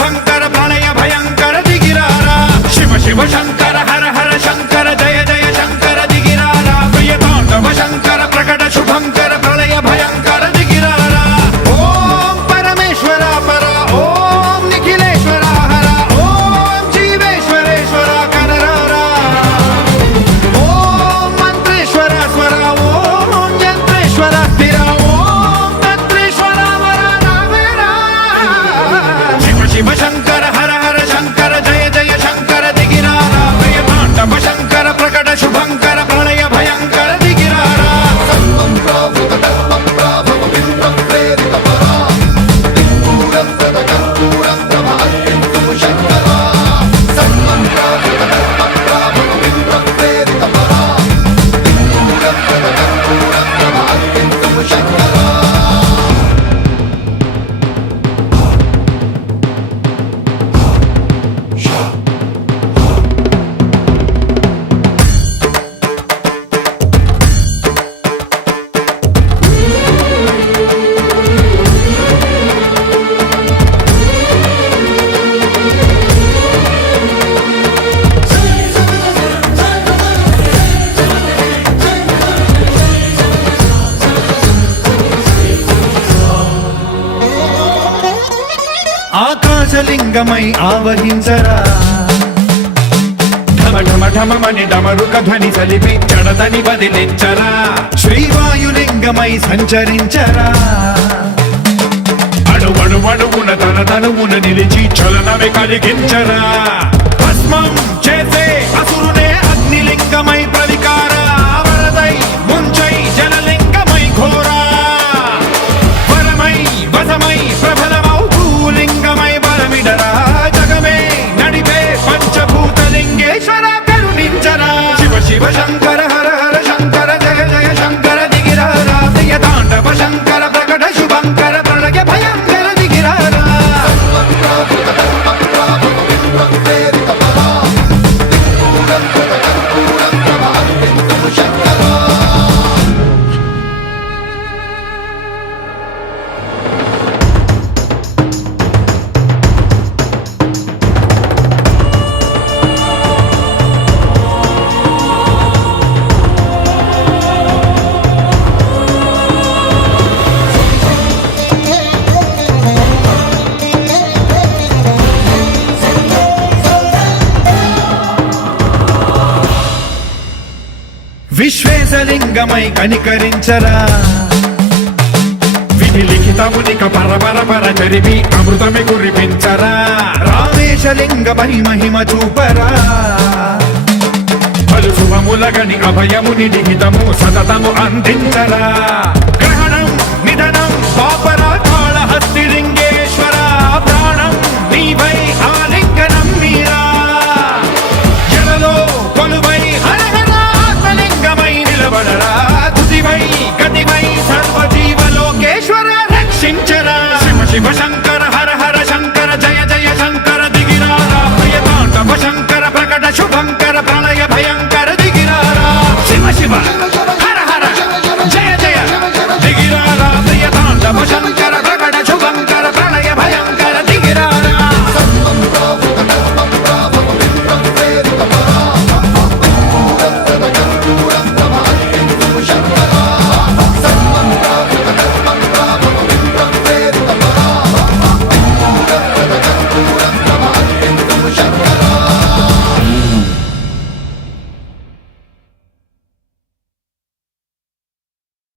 శుభంకర ప్రళయ భయంకర దిగిరారా శివ శివ శంకర హర హర శంకర జయ జయ శంకర దిగిరారా ప్రియ తాండవ శంకర ప్రకట శుభంకర ప్రళయ భయంకర దిగిరారా ఓం పరమేశ్వర పర ఓం నిఖిలేశ్వర హర ఓం జీవేశ్వరేశ్వర కరరారా ఓం మంత్రేశ్వర స్వర ఓం యంత్రేశ్వర స్థిర ఓం తంత్రేశ్వర వర రావేరా శివ శివ శంకర హర హర శంకర జయ జయ శంకర దిగిరారా ప్రియ తాండవ శంకర ప్రకట శుభంకర ప్రళయ భయంకర దిగిరారా ఆకాశలింగమై ఆవహించరా ఢమ ఢమ ఢమమని డమరుక ధ్వని సలిపి జడదని వదిలించరా శ్రీవాయులింగమై సంచరించరా అణువణువున తన తనువున నిలిచి చలనమే కలిగించరా భస్మం చేసే అసురునే అగ్నిలింగమై ప్రవికారా వరదై ముంచై జలలింగమై ఘోరా వరమై వసమై ప్రబలమౌ భూలింగమై బలమిడరా జగమే నడిపే పంచభూతలింగేశ్వర కరుణించరా శివ శివ శంకర హర హర శంకర జయ జయ శంకర దిగిరారా ప్రియ తాండవ శంకర ప్రకట శుభంకర ప్రళయ భయంకర దిగిరారా విశ్వేశలింగమై కనికరించరా విధి లిఖితమునిక పరపర పర జరిపి అమృతమి కురిపించరా రామేశలింగమై మహిమ చూపరా పలు శుభములగని అభయముని నిహితము సతతము అందించరా గ్రహణం నిధనం పాపర కాళహస్తి లింగేశ్వర ప్రాణం నీవై ఆలింగనం మీరా జలలో కొలువై హర హర ఆత్మలింగమై నిలబడరా తుదివై గతివై సర్వజీవలోకేశ్వర రక్షించరా శివ శివ శంకర